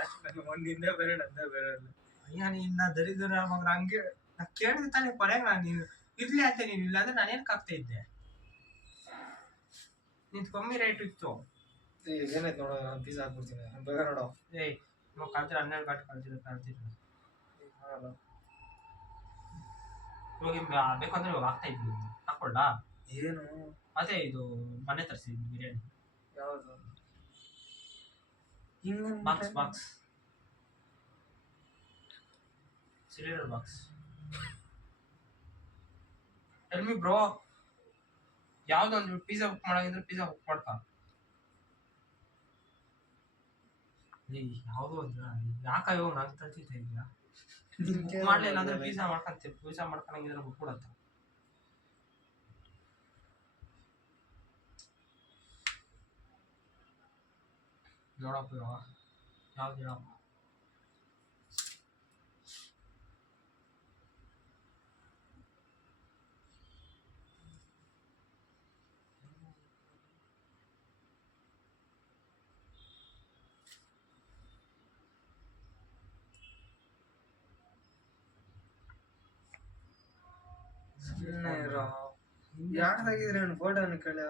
last ಒಂದಿಂದ ಬೇರೆ ನಂದ ಬೇರೆ ಅಯ್ಯ ನೀನ್ ದರಿದ್ರ ಮಗ ಹಂಗೆ ನಾ ಕೇಳಿದೆ ತಾನೇ ಕೊನೆಗೆ ನಾನು ನೀನು ಇರ್ಲಿ ಅಂತ ನೀನು ಇಲ್ಲ ಅಂದ್ರೆ ನಾನೇನಕ್ಕೆ ಆಗ್ತಾ ಇದ್ದೆ ನಿಂದು ಕಮ್ಮಿ ರೇಟ್ ಇತ್ತು ಏನಾಯ್ತು ನೋಡೋ ನಾನು ಪೀಸ್ ಹಾಕ್ಬಿಡ್ತೀನಿ ಬೇಗ ನೋಡೋ ಏಯ್ ನಾವು ಕಳ್ತೀರ 12 ಗಂಟೆ ಕಳ್ತೀರ ಇವಾಗ ಬೇಕಂದ್ರೆ ಇವಾಗ ಆಗ್ತಾ ಇದ್ವಿ ಹಾಕೊಳ್ಳ ಏನು ಅದೇ ಇದು ಮನೆ ತರಿಸಿದ್ವಿ ಬಿರಿಯಾನಿ ಯಾವುದು box cylinder box tell me bro ಯಾವ್ದೊಂದು ಪಿಜ್ಜಾ ಬುಕ್ ಮಾಡಾಗಿದ್ರೆ ಪಿಜ್ಜಾ ಬುಕ್ ಮಾಡ್ಕಾ ಯಾವುದು ಅಂದ್ರೆ ಯಾಕ ಇವಾಗ ನಾನು ತರ್ತಿದ್ದೆ ಇದೆಯಾ ಬುಕ್ ಮಾಡ್ಲಿಲ್ಲ ಅಂದ್ರೆ ಪಿಜ್ಜಾ ಮಾಡ್ಕೊಂತೀವಿ ಪಿಜ್ಜಾ ಮಾಡ್ಕೊಂಡಂಗಿದ್ರೆ ಬುಕ್ ಕೊಡತ್ತ ನೋಡಪ್ಪ ಇವಾಗ ಯಾವ್ದು ಹೇಳಪ್ಪ ಯಾರ್ದಾಗಿದ್ರೆ ಫೋಟೋನ ಕೇಳ